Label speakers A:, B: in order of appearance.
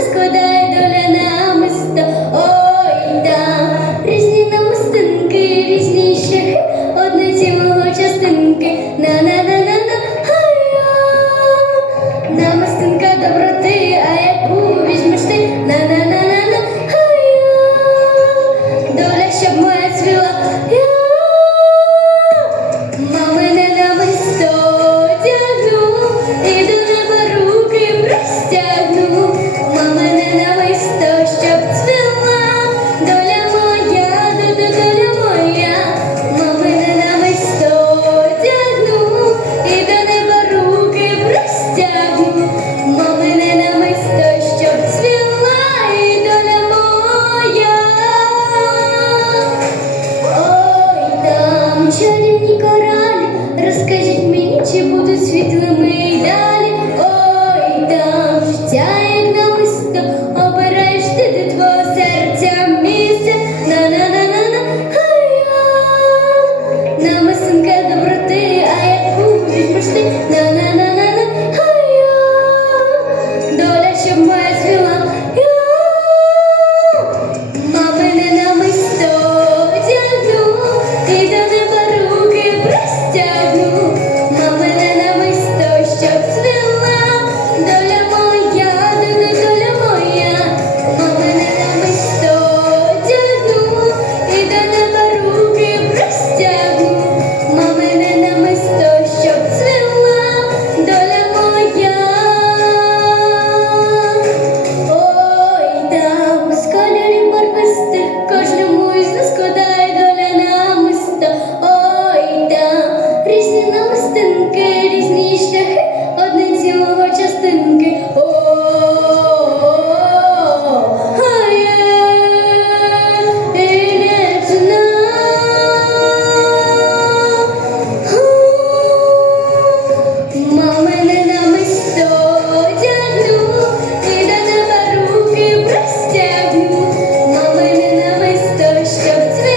A: Francisco Day! чарівні коралі, розкажіть мені, чи будуть світлими й далі. 有自